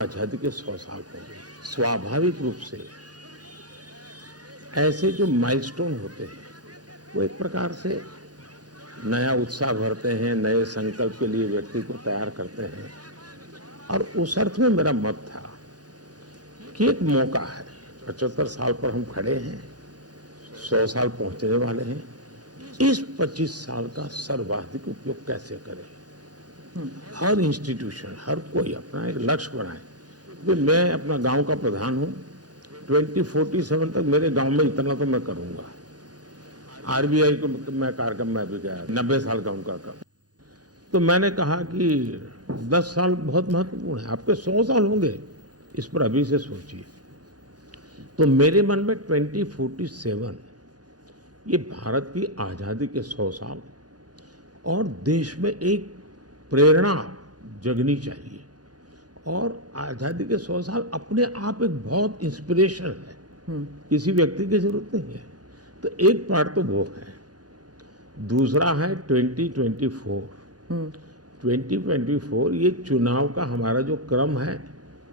आजादी के 100 साल हो गए। स्वाभाविक रूप से ऐसे जो माइलस्टोन होते हैं वो एक प्रकार से नया उत्साह भरते हैं, नए संकल्प के लिए व्यक्ति को तैयार करते हैं। और उस अर्थ में मेरा मत था कि एक मौका है, 75 साल पर हम खड़े हैं, 100 साल पहुंचने वाले हैं, इस 25 साल का सर्वाधिक उपयोग कैसे करें। हर इंस्टीट्यूशन, हर कोई अपना एक लक्ष्य बनाए कि मैं अपना गांव का प्रधान हूं, 2047 तक मेरे गांव में इतना तो मैं करूंगा। आरबीआई को मैं कार्यक्रम में भी गया, 90 साल का उनका काम। तो मैंने कहा कि 10 साल बहुत महत्वपूर्ण है, आपके 100 साल होंगे, इस पर अभी से सोचिए। तो मेरे मन में 2047 ये भारत की आजादी के 100 साल और देश में एक प्रेरणा जगनी चाहिए। और आजादी के 100 साल अपने आप एक बहुत इंस्पिरेशन है, किसी व्यक्ति की जरूरत नहीं है। तो एक पार्ट तो वो है, दूसरा है 2024। 2024 ये चुनाव का हमारा जो क्रम है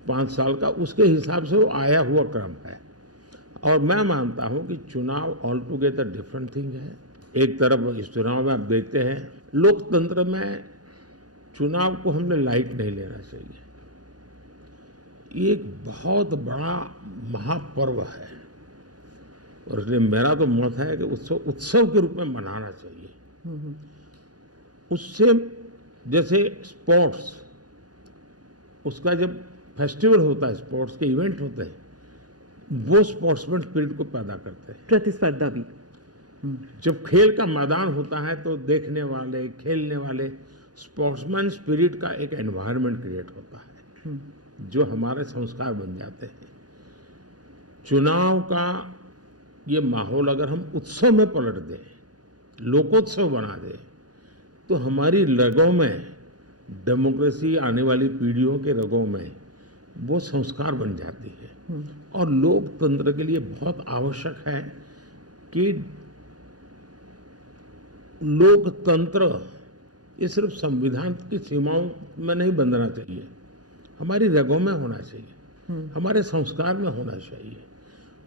5 साल का, उसके हिसाब से वो आया हुआ क्रम है। और मैं मानता हूं कि चुनाव ऑल टुगेदर डिफरेंट थिंग है। एक तरफ इस चुनाव में आप देखते हैं, लोकतंत्र में चुनाव को हमने लाइट नहीं लेना चाहिए। ये एक बहुत बड़ा महापर्व है और इसलिए मेरा तो मत है कि उत्सव के रूप में मनाना चाहिए। उससे जैसे स्पोर्ट्स, उसका जब फेस्टिवल होता है, स्पोर्ट्स के इवेंट होते हैं, वो स्पोर्ट्समैन स्पिरिट को पैदा करते हैं। प्रतिस्पर्धा भी। जब खेल का मैदान होता है तो देखने वाले, खेलने वाले, स्पोर्ट्समैन स्पिरिट का एक एनवायरनमेंट क्रिएट होता है जो हमारे संस्कार बन जाते हैं। चुनाव का ये माहौल अगर हम उत्सव में पलट दें, लोकोत्सव बना दें, तो हमारी रगों में डेमोक्रेसी, आने वाली पीढ़ियों के रगों में वो संस्कार बन जाती है। और लोकतंत्र के लिए बहुत आवश्यक है कि लोकतंत्र ये सिर्फ संविधान की सीमाओं में नहीं बंधना चाहिए, हमारी रगों में होना चाहिए, हमारे संस्कार में होना चाहिए।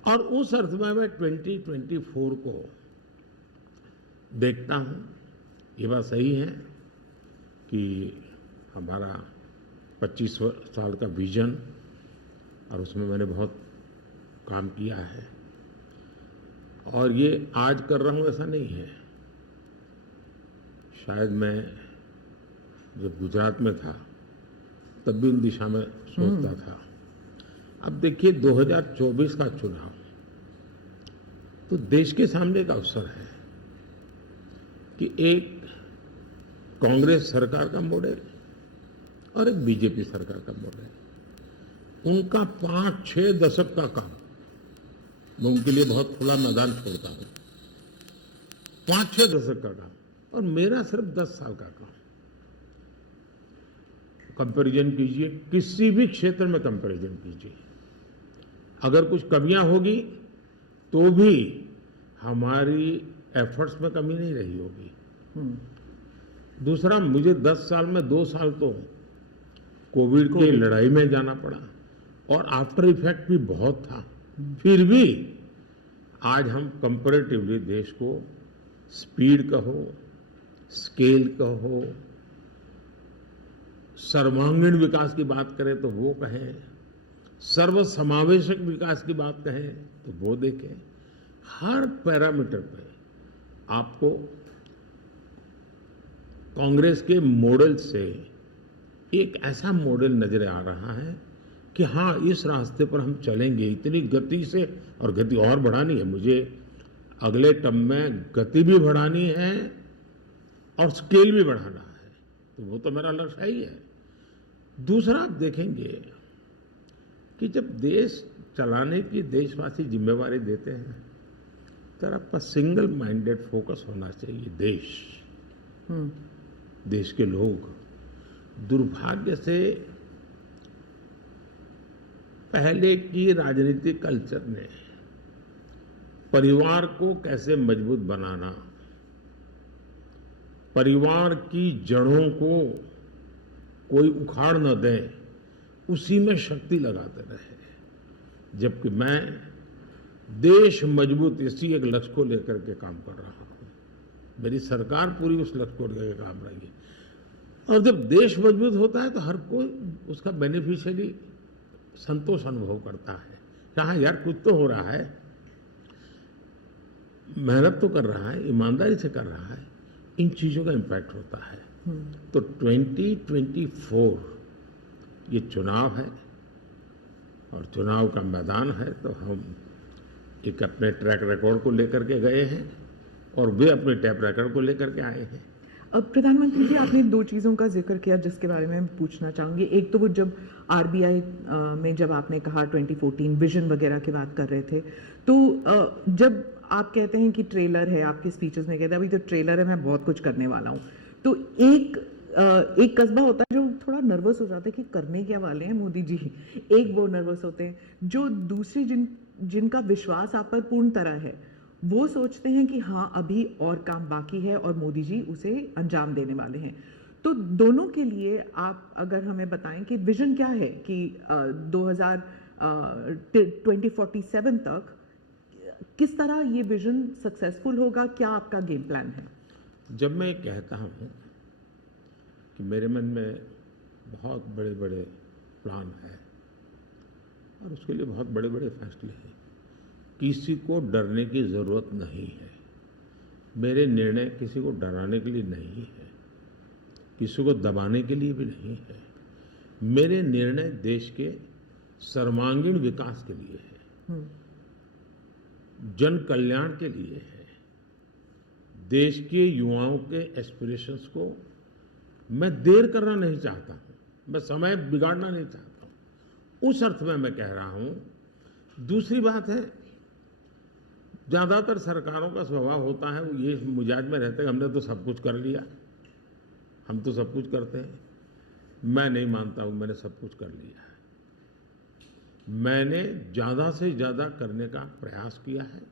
और उस अर्थ में मैं 2024 को देखता हूं। ये बात सही है कि हमारा 25 साल का विजन, और उसमें मैंने बहुत काम किया है। और ये आज कर रहा हूं ऐसा नहीं है, शायद मैं जब गुजरात में था तब भी उन दिशा में सोचता था। अब देखिए 2024 का चुनाव तो देश के सामने एक अवसर है कि एक कांग्रेस सरकार का मॉडल और एक बीजेपी सरकार का मॉडल, उनका 5-6 दशक का काम, मैं उनके लिए बहुत खुला मैदान छोड़ता हूं। 5-6 दशक का काम और मेरा सिर्फ 10 साल का काम। कंपैरिजन कीजिए, किसी भी क्षेत्र में कंपैरिजन कीजिए, अगर कुछ कमियां होगी तो भी हमारी एफर्ट्स में कमी नहीं रही होगी। दूसरा, मुझे 10 साल में 2 साल तो कोविड की लड़ाई में जाना पड़ा और आफ्टर इफेक्ट भी बहुत था। फिर भी आज हम कंपैरेटिवली देश को स्पीड कहो, स्केल कहो, सर्वांगीण विकास की बात करें तो वो कहें, सर्व समावेशक विकास की बात कहें तो वो देखें, हर पैरामीटर पे आपको कांग्रेस के मॉडल से एक ऐसा मॉडल नजर आ रहा है कि हाँ, इस रास्ते पर हम चलेंगे इतनी गति से, और गति और बढ़ानी है मुझे, अगले टर्म में गति भी बढ़ानी है और स्केल भी बढ़ाना है। तो वो तो मेरा लक्ष्य ही है। दूसरा, आप देखेंगे कि जब देश चलाने की देशवासी जिम्मेवारी देते हैं तो आपका सिंगल माइंडेड फोकस होना चाहिए। देश के लोग, दुर्भाग्य से पहले की राजनीतिक कल्चर ने परिवार को कैसे मजबूत बनाना, परिवार की जड़ों को कोई उखाड़ न दे, उसी में शक्ति लगाते रहे। जबकि मैं देश मजबूत इसी एक लक्ष्य को लेकर के काम कर रहा हूँ। मेरी सरकार पूरी उस लक्ष्य को लेकर के काम रही है। और जब देश मजबूत होता है तो हर कोई उसका बेनिफिशियरी संतोष अनुभव करता है। कहा यार कुछ तो हो रहा है, मेहनत तो कर रहा है, ईमानदारी से कर रहा है, इन चीजों का इम्पैक्ट होता है। तो 2024 ये चुनाव है और चुनाव का मैदान है, तो हम एक अपने ट्रैक रिकॉर्ड को लेकर के गए हैं और वे अपने ट्रैक रिकॉर्ड को लेकर के आए हैं। अब प्रधानमंत्री जी, आपने दो चीज़ों का जिक्र किया जिसके बारे में पूछना चाहूँगी। एक तो वो जब आरबीआई में जब आपने कहा 2014 विजन वगैरह की बात कर रहे थे, तो जब आप कहते हैं कि ट्रेलर है, आपके स्पीचेस में कहते हैं अभी तो ट्रेलर है, मैं बहुत कुछ करने वाला हूँ, तो एक कस्बा होता है जो थोड़ा नर्वस हो जाता है कि करने क्या वाले हैं मोदी जी। एक वो नर्वस होते हैं, जो दूसरे जिनका विश्वास आप पर पूर्ण तरह है, वो सोचते हैं कि हाँ अभी और काम बाकी है और मोदी जी उसे अंजाम देने वाले हैं। तो दोनों के लिए आप अगर हमें बताएं कि विजन क्या है कि 2047 तक किस तरह ये विजन सक्सेसफुल होगा, क्या आपका गेम प्लान है? जब मैं कहता हूँ कि मेरे मन में बहुत बड़े बड़े प्लान है और उसके लिए बहुत बड़े बड़े फैसले हैं, किसी को डरने की ज़रूरत नहीं है। मेरे निर्णय किसी को डराने के लिए नहीं है, किसी को दबाने के लिए भी नहीं है। मेरे निर्णय देश के सर्वांगीण विकास के लिए है, जन कल्याण के लिए है। देश के युवाओं के एस्पिरेशंस को मैं देर करना नहीं चाहता हूँ, मैं समय बिगाड़ना नहीं चाहता हूँ, उस अर्थ में मैं कह रहा हूँ। दूसरी बात है, ज़्यादातर सरकारों का स्वभाव होता है वो ये मिजाज में रहते हैं हमने तो सब कुछ कर लिया, हम तो सब कुछ करते हैं। मैं नहीं मानता हूँ मैंने सब कुछ कर लिया है। मैंने ज़्यादा से ज़्यादा करने का प्रयास किया है,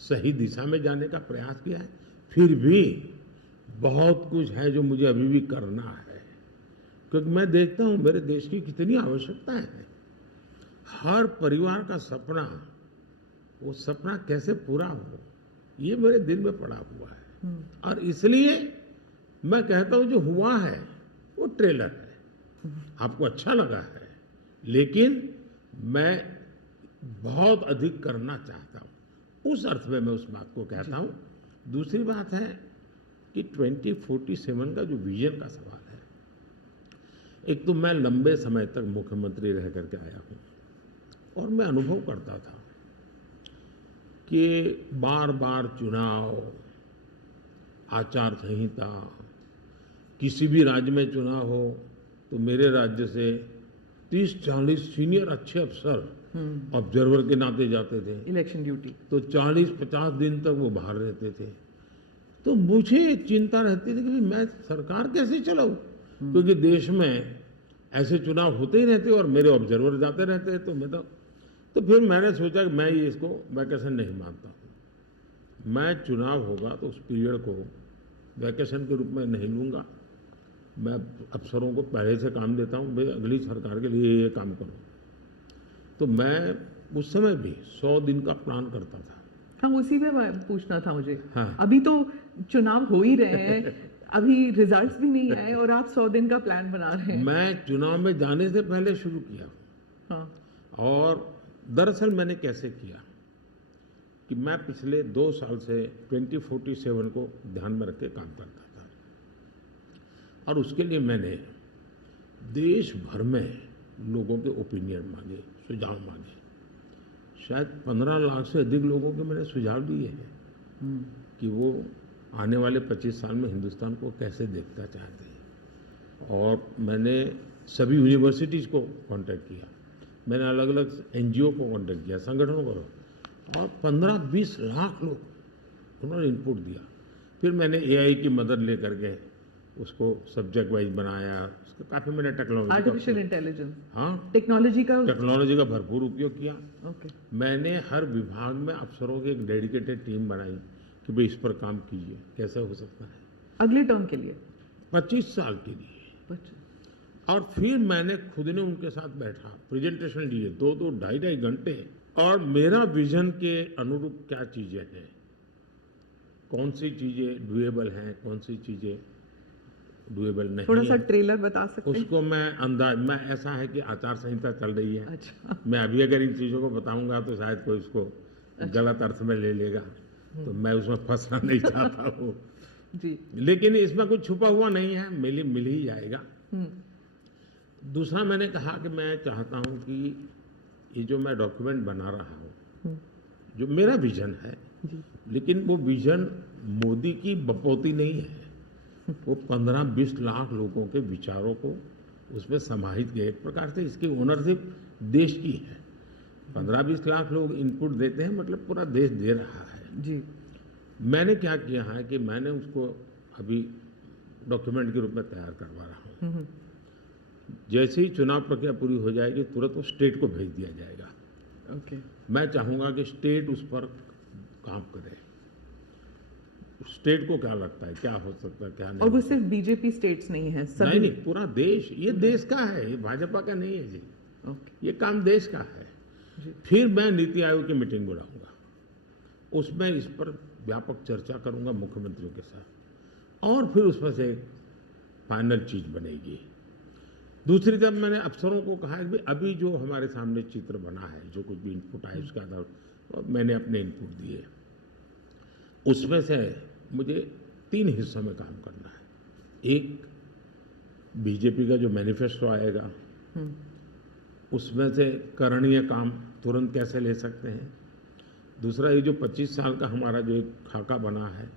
सही दिशा में जाने का प्रयास किया है। फिर भी बहुत कुछ है जो मुझे अभी भी करना है, क्योंकि मैं देखता हूँ मेरे देश की कितनी आवश्यकताएं हैं। हर परिवार का सपना, वो सपना कैसे पूरा हो, ये मेरे दिल में पड़ा हुआ है। और इसलिए मैं कहता हूँ जो हुआ है वो ट्रेलर है, आपको अच्छा लगा है, लेकिन मैं बहुत अधिक करना चाहता हूँ, उस अर्थ में मैं उस बात को कहता हूँ। दूसरी बात है कि 2047 का जो विजन का सवाल है, एक तो मैं लंबे समय तक मुख्यमंत्री रह करके आया हूँ और मैं अनुभव करता था कि बार बार चुनाव, आचार संहिता, किसी भी राज्य में चुनाव हो तो मेरे राज्य से 30-40 सीनियर अच्छे अफसर ऑब्जर्वर के नाते जाते थे इलेक्शन ड्यूटी, तो 40-50 दिन तक वो बाहर रहते थे। तो मुझे चिंता रहती थी कि मैं सरकार कैसे चलाऊं, क्योंकि देश में ऐसे चुनाव होते ही रहते और मेरे ऑब्जर्वर जाते रहते। तो फिर मैंने सोचा कि मैं ये इसको वैकेशन नहीं मानता हूँ। मैं चुनाव होगा तो उस पीरियड को वैकेशन के रूप में नहीं लूँगा। मैं अफसरों को पहले से काम देता हूँ, भाई अगली सरकार के लिए ये काम करो। तो मैं उस समय भी 100 दिन का प्लान करता था। हाँ, उसी में पूछना था मुझे। हाँ। अभी तो चुनाव हो ही रहे हैं, अभी रिजल्ट्स भी नहीं आए और आप 100 दिन का प्लान बना रहे हैं। मैं चुनाव में जाने से पहले शुरू किया। हाँ। और दरअसल मैंने कैसे किया कि मैं पिछले 2 साल से 2047 को ध्यान में रख के काम करता था, और उसके लिए मैंने देश भर में लोगों के ओपिनियन मांगे, सुझाव मांगे। शायद 15 लाख से अधिक लोगों के मैंने सुझाव दिए हैं कि वो आने वाले 25 साल में हिंदुस्तान को कैसे देखना चाहते हैं। और मैंने सभी यूनिवर्सिटीज़ को कांटेक्ट किया, मैंने अलग अलग एनजीओ को कांटेक्ट किया, संगठनों को, और 15-20 लाख लोग उन्होंने इनपुट दिया। फिर मैंने एआई की मदद लेकर के उसको सब्जेक्ट वाइज बनाया, उसका काफ़ी मैंने टेक्नोलॉजी, आर्टिफिशियल इंटेलिजेंस, हाँ, टेक्नोलॉजी का भरपूर उपयोग किया। ओके। मैंने हर विभाग में अफसरों की एक डेडिकेटेड टीम बनाई कि भाई इस पर काम कीजिए, कैसे हो सकता है अगले टर्म के लिए, 25 साल के लिए। और फिर मैंने खुद ने उनके साथ बैठा, प्रेजेंटेशन लिए 2-2 ढाई-ढाई घंटे, और मेरा विजन के अनुरूप क्या चीजें हैं, कौन सी चीजें डुएबल हैं, कौन सी चीजें डुएबल नहीं थोड़ा सा है, ट्रेलर बता सकते हैं? उसको मैं अंदाज, मैं ऐसा है कि आचार संहिता चल रही है, अच्छा। मैं अभी अगर इन चीज़ों को बताऊंगा तो शायद कोई उसको गलत अर्थ में ले लेगा, तो मैं उसमें फंसना नहीं चाहता हूँ। जी। लेकिन इसमें कुछ छुपा हुआ नहीं है, मिल ही जाएगा। हम्म। दूसरा मैंने कहा कि मैं चाहता हूँ कि ये जो मैं डॉक्यूमेंट बना रहा हूँ, जो मेरा विजन है, लेकिन वो विजन मोदी की बपौती नहीं है, वो 15-20 लाख लोगों के विचारों को उसमें समाहित किया। एक प्रकार से इसकी ओनरशिप देश की है। 15-20 लाख लोग इनपुट देते हैं, मतलब पूरा देश दे रहा है। जी। मैंने क्या किया है कि मैंने उसको अभी डॉक्यूमेंट के रूप में तैयार करवा रहा हूँ। जैसे ही चुनाव प्रक्रिया पूरी हो जाएगी, तुरंत वो स्टेट को भेज दिया जाएगा। ओके। मैं चाहूँगा कि स्टेट उस पर काम करे। स्टेट को क्या लगता है, क्या हो सकता है, क्या नहीं। और वो सिर्फ बीजेपी स्टेट्स नहीं है, सभी। नहीं, पूरा देश, ये देश का है, ये भाजपा का नहीं है जी। ओके। ये काम देश का है। फिर मैं नीति आयोग की मीटिंग बुलाऊंगा, उसमें इस पर व्यापक चर्चा करूंगा मुख्यमंत्रियों के साथ, और फिर उसमें से एक फाइनल चीज बनेगी। दूसरी तरफ मैंने अफसरों को कहा कि अभी जो हमारे सामने चित्र बना है, जो कुछ भी इनपुट आए उसका आधार, मैंने अपने इनपुट दिए, उसमें से मुझे 3 हिस्सों में काम करना है। एक, बीजेपी का जो मैनिफेस्टो आएगा, उसमें से करणीय काम तुरंत कैसे ले सकते हैं। दूसरा, ये जो 25 साल का हमारा जो एक खाका बना है,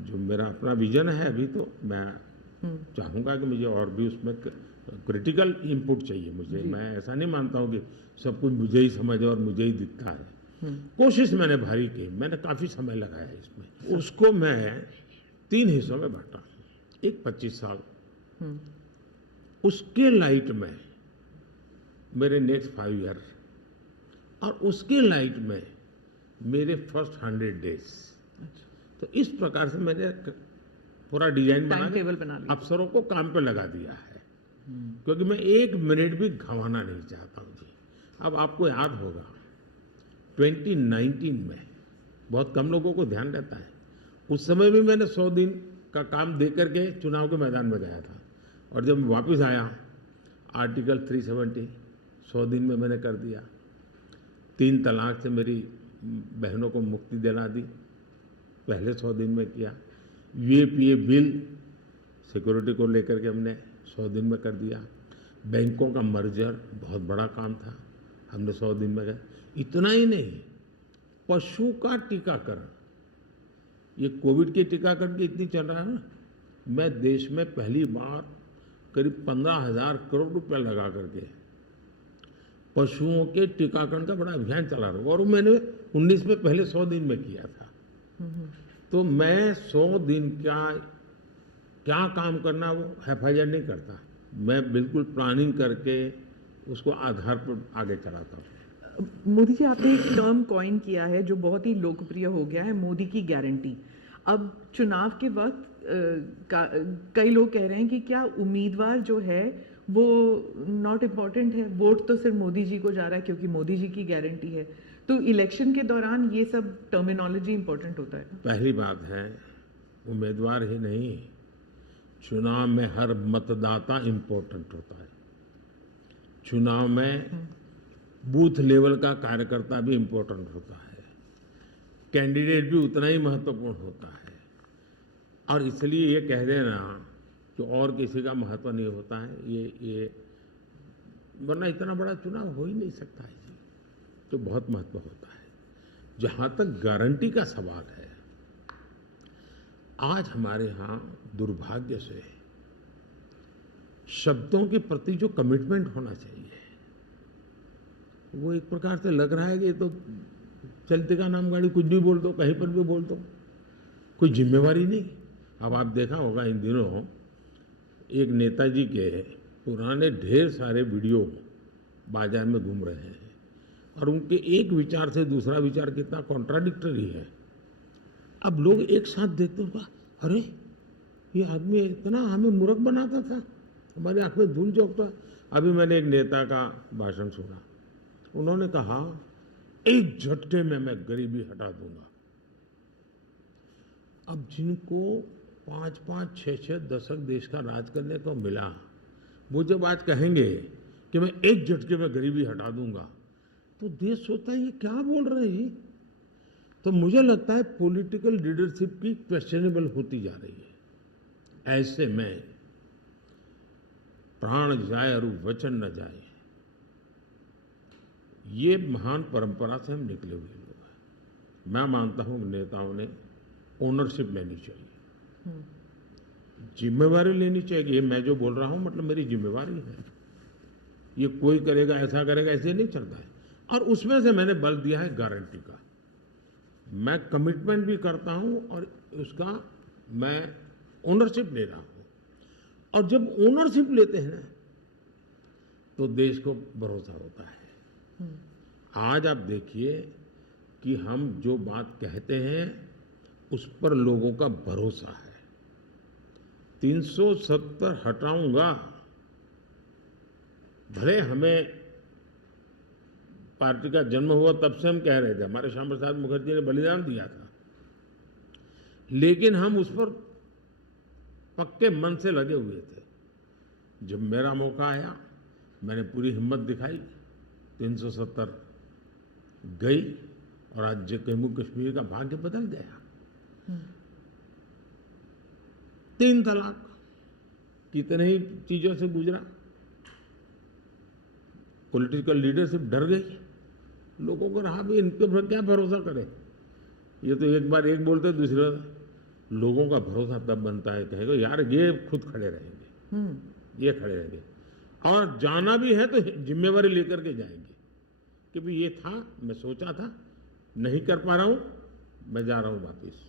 जो मेरा अपना विजन है, अभी तो मैं चाहूँगा कि मुझे और भी उसमें क्रिटिकल इनपुट चाहिए मुझे। मैं ऐसा नहीं मानता हूँ कि सब कुछ मुझे ही समझ और मुझे ही दिखता है। कोशिश मैंने भारी की, मैंने काफ़ी समय लगाया इसमें। उसको मैं 3 हिस्सों में बांटा। एक 25 साल, उसके लाइट में मेरे नेक्स्ट 5 ईयर, और उसके लाइट में मेरे फर्स्ट 100 डेज। तो इस प्रकार से मैंने पूरा डिजाइन बना के अफसरों को काम पे लगा दिया है, क्योंकि मैं 1 मिनट भी गंवाना नहीं चाहता हूँ जी। अब आपको याद होगा 2019 में बहुत कम लोगों को ध्यान रहता है, उस समय भी मैंने 100 दिन का काम दे करके चुनाव के मैदान में गया था, और जब मैं वापस आया, आर्टिकल 370 100 दिन में मैंने कर दिया। 3 तलाक से मेरी बहनों को मुक्ति दिला दी, पहले 100 दिन में किया। यूएपीए बिल सिक्योरिटी को लेकर के हमने 100 दिन में कर दिया। बैंकों का मर्जर बहुत बड़ा काम था, हमने 100 दिन में किया। इतना ही नहीं, पशु का टीकाकरण, ये कोविड के टीकाकरण की इतनी चल रहा है ना, मैं देश में पहली बार करीब 15,000 करोड़ रुपया लगा करके पशुओं के टीकाकरण का बड़ा अभियान चला रहा हूँ, और मैंने 19 में पहले 100 दिन में किया था। तो मैं 100 दिन क्या काम करना, वो हैफाजत नहीं करता, मैं बिल्कुल प्लानिंग करके उसको आधार पर आगे चलाता हूँ। मोदी जी, आपने एक टर्म कॉइन किया है जो बहुत ही लोकप्रिय हो गया है, मोदी की गारंटी। अब चुनाव के वक्त कई लोग कह रहे हैं कि क्या उम्मीदवार जो है वो नॉट इम्पॉर्टेंट है, वोट तो सिर्फ मोदी जी को जा रहा है क्योंकि मोदी जी की गारंटी है। तो इलेक्शन के दौरान ये सब टर्मिनोलॉजी इम्पोर्टेंट होता है। पहली बात है, उम्मीदवार ही नहीं, चुनाव में हर मतदाता इम्पोर्टेंट होता है। चुनाव में बूथ लेवल का कार्यकर्ता भी इम्पोर्टेंट होता है, कैंडिडेट भी उतना ही महत्वपूर्ण होता है। और इसलिए ये कह देना कि और किसी का महत्व नहीं होता है, ये वरना इतना बड़ा चुनाव हो ही नहीं सकता है जी, तो बहुत महत्व होता है। जहाँ तक गारंटी का सवाल है, आज हमारे यहाँ दुर्भाग्य से शब्दों के प्रति जो कमिटमेंट होना चाहिए, वो एक प्रकार से लग रहा है कि ये तो चलते का नाम गाड़ी, कुछ भी बोल दो, कहीं पर भी बोल दो, कोई जिम्मेवारी नहीं। अब आप देखा होगा इन दिनों एक नेताजी के पुराने ढेर सारे वीडियो बाजार में घूम रहे हैं, और उनके एक विचार से दूसरा विचार कितना कॉन्ट्राडिक्टरी है। अब लोग एक साथ देखते होगा, अरे ये आदमी इतना हमें मूर्ख बनाता था, हमारी आंख में धूल झोंकता। अभी मैंने एक नेता का भाषण सुना, उन्होंने कहा एक झटके में मैं गरीबी हटा दूंगा। अब जिनको 5-5, 6-6 दशक देश का राज करने को मिला, वो जब आज कहेंगे कि मैं एक झटके में गरीबी हटा दूंगा, तो देश सोचता है ये क्या बोल रहे हैं। तो मुझे लगता है पॉलिटिकल लीडरशिप की क्वेश्चनेबल होती जा रही है। ऐसे में प्राण जाए और वचन न जाए, ये महान परंपरा से हम निकले हुए लोग हैं। मैं मानता हूं नेताओं ने ओनरशिप लेनी चाहिए, जिम्मेवारी लेनी चाहिए। ये मैं जो बोल रहा हूं मतलब मेरी जिम्मेवारी है, ये कोई करेगा ऐसा करेगा ऐसे नहीं चलता है। और उसमें से मैंने बल दिया है गारंटी का। मैं कमिटमेंट भी करता हूं और उसका मैं ओनरशिप ले रहा हूं। और जब ओनरशिप लेते हैं तो देश को भरोसा होता है। आज आप देखिए कि हम जो बात कहते हैं उस पर लोगों का भरोसा है। 370 हटाऊंगा, भले हमें पार्टी का जन्म हुआ तब से हम कह रहे थे, हमारे श्यामा प्रसाद मुखर्जी ने बलिदान दिया था, लेकिन हम उस पर पक्के मन से लगे हुए थे। जब मेरा मौका आया मैंने पूरी हिम्मत दिखाई, 370 गई और आज जम्मू कश्मीर का भाग्य बदल गया। 3 तलाक कितने ही चीजों से गुजरा, पॉलिटिकल लीडरशिप डर गई, लोगों को रहा भी इनके पर क्या भरोसा करे। ये तो एक बार एक बोलते दूसरी बार, लोगों का भरोसा तब बनता है कहेगा यार ये खुद खड़े रहेंगे, ये खड़े रहेंगे। और जाना भी है तो जिम्मेवारी लेकर के जाएंगे कि भाई ये था, मैं सोचा था, नहीं कर पा रहा हूं, मैं जा रहा हूं वापिस।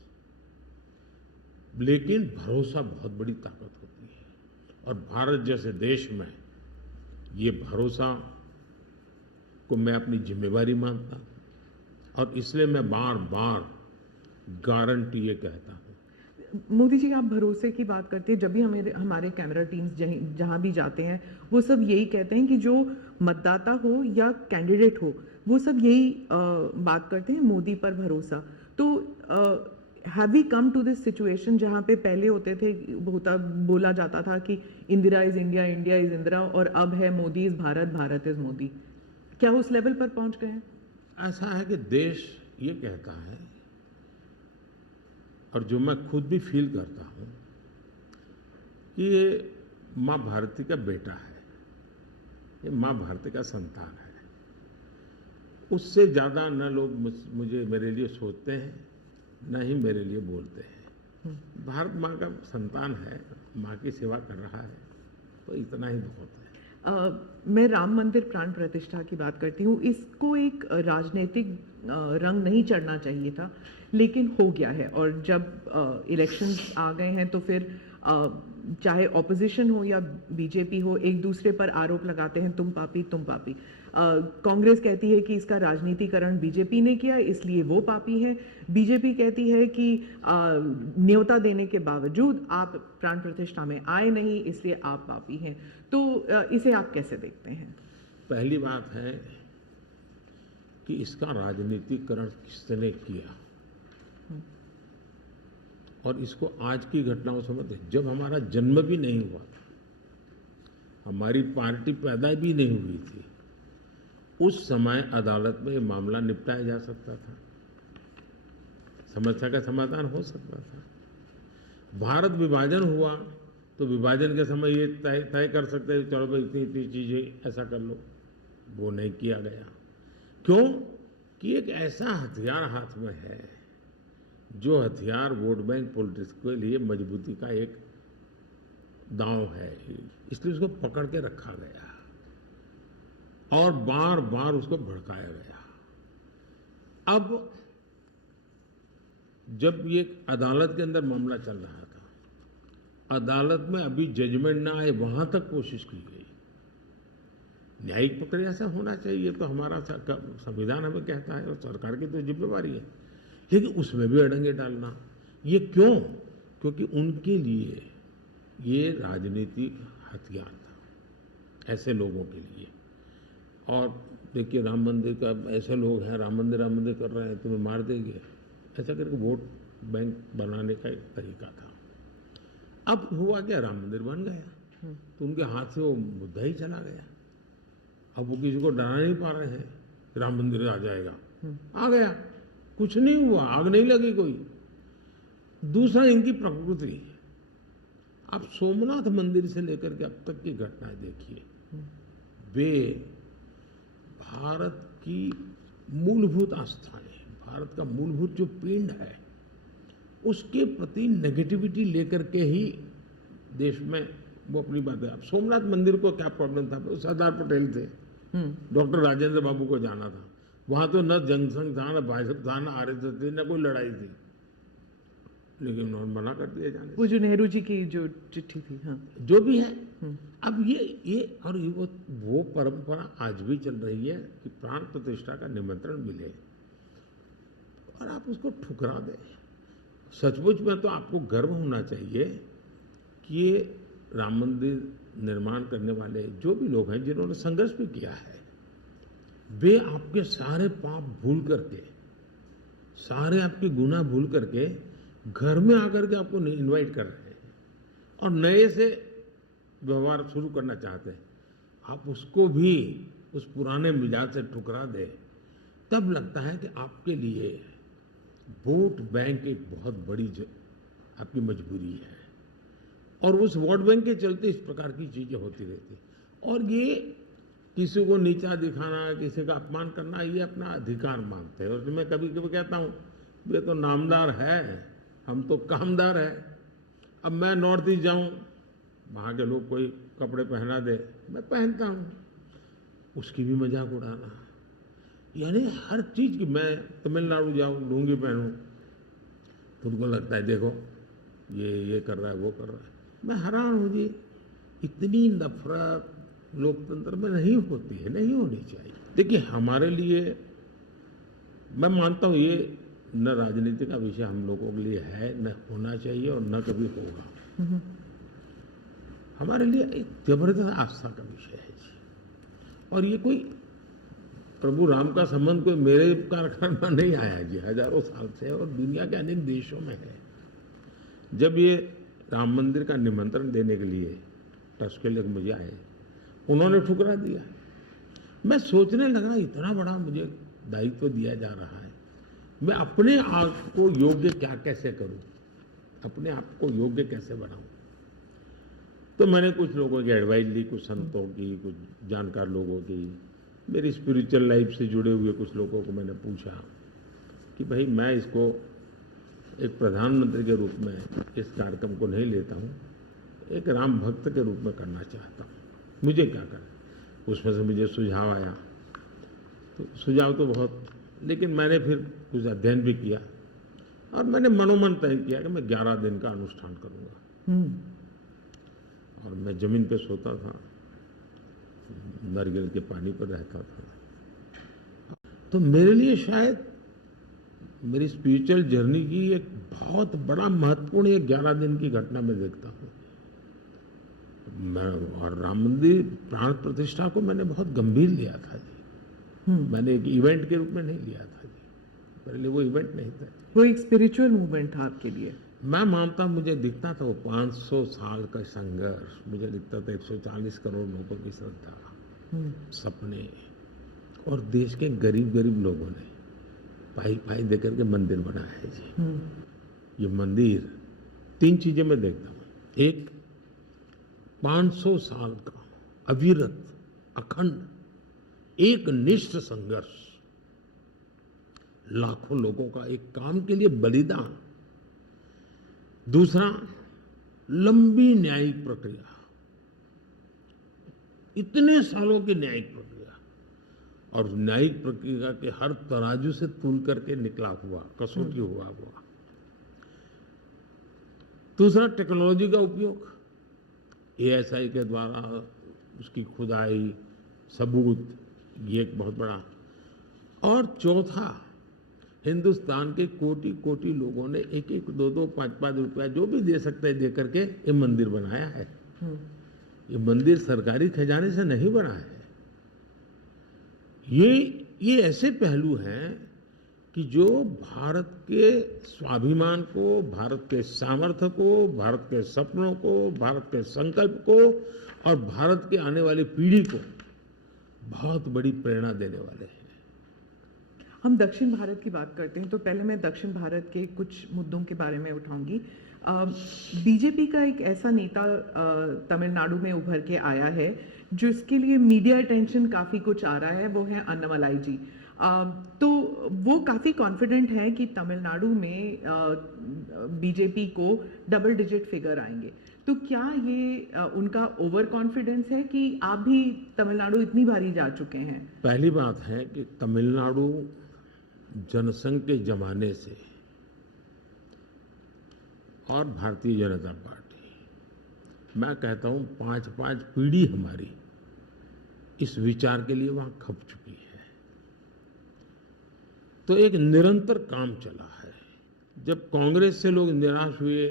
लेकिन भरोसा बहुत बड़ी ताकत होती है और भारत जैसे देश में ये भरोसा को मैं अपनी जिम्मेवारी मानता हूं और इसलिए मैं बार बार गारंटी ये कहता हूं। मोदी जी, आप भरोसे की बात करते हैं, जब भी हमारे कैमरा टीम्स जहां भी जाते हैं वो सब यही कहते हैं कि जो मतदाता हो या कैंडिडेट हो वो सब यही बात करते हैं, मोदी पर भरोसा। तो have we come to this situation जहां पे पहले होते थे, बोला जाता था कि Indira is India, India is Indira, और अब है मोदी इज भारत, भारत इज मोदी। क्या उस लेवल पर पहुंच गए हैं? ऐसा है कि देश ये कहता है और जो मैं खुद भी फील करता हूं कि ये माँ भारती का बेटा है, ये माँ भारती का संतान है। उससे ज़्यादा न लोग मुझे मेरे लिए सोचते हैं, न ही मेरे लिए बोलते हैं। भारत माँ का संतान है, माँ की सेवा कर रहा है, तो इतना ही बहुत है। मैं राम मंदिर प्राण प्रतिष्ठा की बात करती हूँ। इसको एक राजनीतिक रंग नहीं चढ़ना चाहिए था, लेकिन हो गया है। और जब इलेक्शंस आ गए हैं तो फिर चाहे ऑपोजिशन हो या बीजेपी हो, एक दूसरे पर आरोप लगाते हैं, तुम पापी, तुम पापी। कांग्रेस कहती है कि इसका राजनीतिकरण बीजेपी ने किया इसलिए वो पापी है। बीजेपी कहती है कि न्योता देने के बावजूद आप प्राण प्रतिष्ठा में आए नहीं इसलिए आप पापी हैं। तो इसे आप कैसे देखते हैं? पहली बात है कि इसका राजनीतिकरण किसने किया, और इसको आज की घटनाओं से मत। जब हमारा जन्म भी नहीं हुआ था, हमारी पार्टी पैदा भी नहीं हुई थी, उस समय अदालत में ये मामला निपटाया जा सकता था, समस्या का समाधान हो सकता था। भारत विभाजन हुआ तो विभाजन के समय ये तय कर सकते हैं चलो भाई इतनी इतनी चीजें ऐसा कर लो, वो नहीं किया गया। क्यों? कि एक ऐसा हथियार हाथ में है जो हथियार वोट बैंक पॉलिटिक्स के लिए मजबूती का एक दांव है, इसलिए उसको पकड़ के रखा गया और बार बार उसको भड़काया गया। अब जब ये अदालत के अंदर मामला चल रहा था, अदालत में अभी जजमेंट ना आए वहां तक कोशिश की गई। न्यायिक प्रक्रिया से होना चाहिए तो हमारा संविधान हमें कहता है और सरकार की तो जिम्मेवारी है, लेकिन उसमें भी अड़ंगे डालना, ये क्यों? क्योंकि उनके लिए ये राजनीतिक हथियार था। ऐसे लोगों के लिए। और देखिए राम मंदिर का ऐसे लोग हैं, राम मंदिर कर रहे हैं, तुम्हें मार देंगे, ऐसा करके वोट बैंक बनाने का एक तरीका था। अब हुआ क्या, राम मंदिर बन गया तो उनके हाथ से वो मुद्दा ही चला गया। अब वो किसी को डरा नहीं पा रहे हैं, राम मंदिर आ जाएगा, आ गया, कुछ नहीं हुआ, आग नहीं लगी कोई। दूसरा, इनकी प्रकृति, आप सोमनाथ मंदिर से लेकर के अब तक की घटनाएं देखिए, वे भारत की मूलभूत आस्थाएं, भारत का मूलभूत जो पिंड है, उसके प्रति नेगेटिविटी लेकर के ही देश में वो अपनी बात है। अब सोमनाथ मंदिर को क्या प्रॉब्लम था, सरदार पटेल थे, डॉक्टर राजेंद्र बाबू को जाना था, वहां तो न जनसंघ था, न भाजपा था, न आरएसएस थी, न कोई लड़ाई थी, लेकिन उन्होंने मना कर दिया जाने। वो जो नेहरू जी की जो चिट्ठी थी, हाँ, जो भी है, अब ये और वो परंपरा आज भी चल रही है कि प्राण प्रतिष्ठा का निमंत्रण मिले और आप उसको ठुकरा दें। सचमुच में तो आपको गर्व होना चाहिए कि ये राम मंदिर निर्माण करने वाले जो भी लोग हैं, जिन्होंने संघर्ष भी किया है, वे आपके सारे पाप भूल करके, सारे आपके गुनाह भूल करके घर में आकर के आपको इनवाइट कर रहे हैं और नए से व्यवहार शुरू करना चाहते हैं। आप उसको भी उस पुराने मिजाज से ठुकरा दे, तब लगता है कि आपके लिए वोट बैंक एक बहुत बड़ी आपकी मजबूरी है। और उस वोट बैंक के चलते इस प्रकार की चीजें होती रहती। और ये किसी को नीचा दिखाना, किसी का अपमान करना, ये अपना अधिकार मानते हैं। और मैं कभी कभी कहता हूँ, ये तो नामदार है, हम तो कामदार है। अब मैं नॉर्थ ईस्ट जाऊँ, वहाँ के लोग कोई कपड़े पहना दे, मैं पहनता हूँ, उसकी भी मजाक उड़ाना, यानी हर चीज की। मैं तमिलनाडु जाऊँ, लुंगी पहनूँ, तो उनको लगता है देखो ये कर रहा है, वो कर रहा है। मैं हैरान हूँ जी, इतनी नफरत लोकतंत्र में नहीं होती है, नहीं होनी चाहिए। देखिए हमारे लिए, मैं मानता हूँ ये न राजनीति का विषय हम लोगों के लिए है, न होना चाहिए और न कभी होगा। हमारे लिए एक जबरदस्त आस्था का विषय है जी। और ये कोई प्रभु राम का संबंध कोई मेरे कारखाना में नहीं आया जी, हजारों साल से, और दुनिया के अनेक देशों में है। जब ये राम मंदिर का निमंत्रण देने के लिए ट्रस्ट के लोग मुझे आए, उन्होंने ठुकरा दिया। मैं सोचने लगा, इतना बड़ा मुझे दायित्व दिया जा रहा है, मैं अपने आप को योग्य कैसे करूं, अपने आप को योग्य कैसे बनाऊं। तो मैंने कुछ लोगों की एडवाइस ली, कुछ संतों की, कुछ जानकार लोगों की, मेरी स्पिरिचुअल लाइफ से जुड़े हुए कुछ लोगों को मैंने पूछा कि भाई मैं इसको एक प्रधानमंत्री के रूप में इस कार्यक्रम को नहीं लेता हूँ, एक राम भक्त के रूप में करना चाहता हूँ, मुझे क्या करना। उसमें से मुझे सुझाव आया, तो सुझाव तो बहुत, लेकिन मैंने फिर कुछ अध्ययन भी किया और मैंने मनोमन तय किया कि मैं 11 दिन का अनुष्ठान करूँगा। और मैं जमीन पे सोता था, नारियल के पानी पर रहता था। तो मेरे लिए शायद मेरी स्पिरिचुअल जर्नी की एक बहुत बड़ा महत्वपूर्ण ये 11 दिन की घटना में देखता हूँ। मैं और राम मंदिर प्राण प्रतिष्ठा को मैंने बहुत गंभीर लिया था जी। मैंने एक इवेंट के रूप में नहीं लिया था जी, मेरे लिए वो इवेंट नहीं था। वो एक स्पिरिचुअल मूवमेंट था आपके लिए। मैं मानता, मुझे दिखता था वो 500 साल का संघर्ष, मुझे दिखता था 140 करोड़ लोगों की श्रद्धा, सपने, और देश के गरीब गरीब लोगों ने पाई देकर के मंदिर बनाया है जी। ये मंदिर 3 चीजें मैं देखता हूँ। एक, 500 साल का अविरत, अखंड, एक निष्ठ संघर्ष, लाखों लोगों का एक काम के लिए बलिदान। दूसरा, लंबी न्यायिक प्रक्रिया, इतने सालों की न्यायिक प्रक्रिया, और न्यायिक प्रक्रिया के हर तराजू से तूल करके निकला हुआ, कसौटी हुआ। दूसरा, टेक्नोलॉजी का उपयोग, ASI के द्वारा उसकी खुदाई, सबूत, ये एक बहुत बड़ा। और चौथा, हिंदुस्तान के कोटि कोटि लोगों ने 1-1, 2-2, 5-5 रुपया जो भी दे सकते हैं दे करके ये मंदिर बनाया है। ये मंदिर सरकारी खजाने से नहीं बना है। ये ऐसे पहलू हैं कि जो भारत के स्वाभिमान को, भारत के सामर्थ्य को, भारत के सपनों को, भारत के संकल्प को और भारत की आने वाली पीढ़ी को बहुत बड़ी प्रेरणा देने वाले हैं। हम दक्षिण भारत की बात करते हैं तो पहले मैं दक्षिण भारत के कुछ मुद्दों के बारे में उठाऊंगी। बीजेपी का एक ऐसा नेता तमिलनाडु में उभर के आया है जिसके लिए मीडिया अटेंशन काफ़ी कुछ आ रहा है, वो है अन्नामलाई जी। तो वो काफ़ी कॉन्फिडेंट हैं कि तमिलनाडु में बीजेपी को डबल डिजिट फिगर आएंगे। तो क्या ये उनका ओवर कॉन्फिडेंस है कि आप भी तमिलनाडु इतनी बारी जा चुके हैं? पहली बात है कि तमिलनाडु जनसंघ के जमाने से और भारतीय जनता पार्टी, मैं कहता हूं 5-5 पीढ़ी हमारी इस विचार के लिए वहां खप चुकी है। तो एक निरंतर काम चला है। जब कांग्रेस से लोग निराश हुए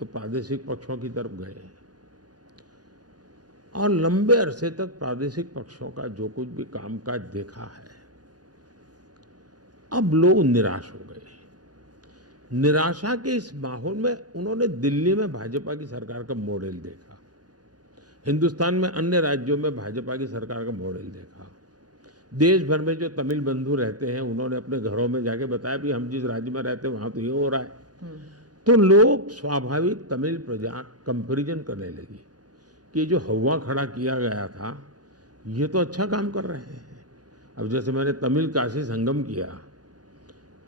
तो प्रादेशिक पक्षों की तरफ गए और लंबे अरसे तक प्रादेशिक पक्षों का जो कुछ भी कामकाज देखा है, अब लोग निराश हो गए। निराशा के इस माहौल में उन्होंने दिल्ली में भाजपा की सरकार का मॉडल देखा, हिंदुस्तान में अन्य राज्यों में भाजपा की सरकार का मॉडल देखा, देश भर में जो तमिल बंधु रहते हैं उन्होंने अपने घरों में जाके बताया भी हम जिस राज्य में रहते हैं वहां तो ये हो रहा है। तो लोग स्वाभाविक तमिल प्रजा कंपैरिजन करने लगी कि जो हवा खड़ा किया गया था ये तो अच्छा काम कर रहे हैं। अब जैसे मैंने तमिल काशी संगम किया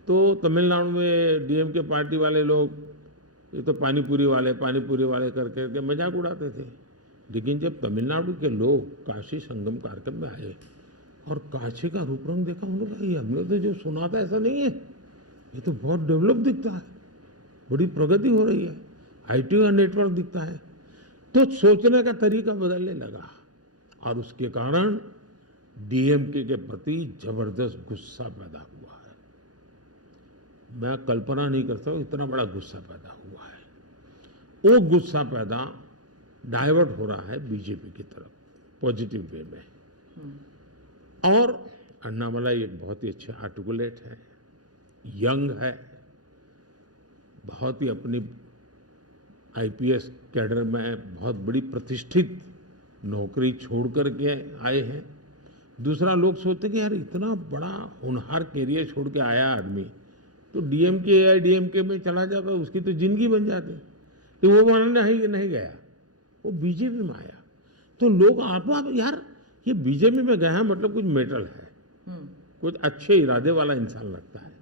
तो तमिलनाडु में डीएमके पार्टी वाले लोग ये तो पानीपुरी वाले करके मजाक उड़ाते थे। लेकिन जब तमिलनाडु के लोग काशी संगम कार्यक्रम में आए और काशी का रूप रंग देखा, उन्होंने कहा ये हमने तो जो सुना था ऐसा नहीं है, ये तो बहुत डेवलप दिखता है, बड़ी प्रगति हो रही है, आईटी का नेटवर्क दिखता है। तो सोचने का तरीका बदलने लगा और उसके कारण डीएमके के प्रति जबरदस्त गुस्सा पैदा हुआ है। मैं कल्पना नहीं करता हूं इतना बड़ा गुस्सा पैदा हुआ है। वो गुस्सा पैदा डाइवर्ट हो रहा है बीजेपी की तरफ पॉजिटिव वे में। और अन्नामलाई एक बहुत ही अच्छे आर्टिकुलेट है, यंग है, बहुत ही अपनी आईपीएस कैडर में बहुत बड़ी प्रतिष्ठित नौकरी छोड़ करके आए हैं। दूसरा, लोग सोचते कि यार इतना बड़ा होनहार कैरियर छोड़ के आया आदमी तो डीएमके एआईडीएमके में चला जाता, उसकी तो जिंदगी बन जाती। तो वो मानने नहीं गया, वो बीजेपी में आया। तो लोग आप यार ये बीजेपी में गया मतलब कुछ मेटल है, कुछ अच्छे इरादे वाला इंसान लगता है।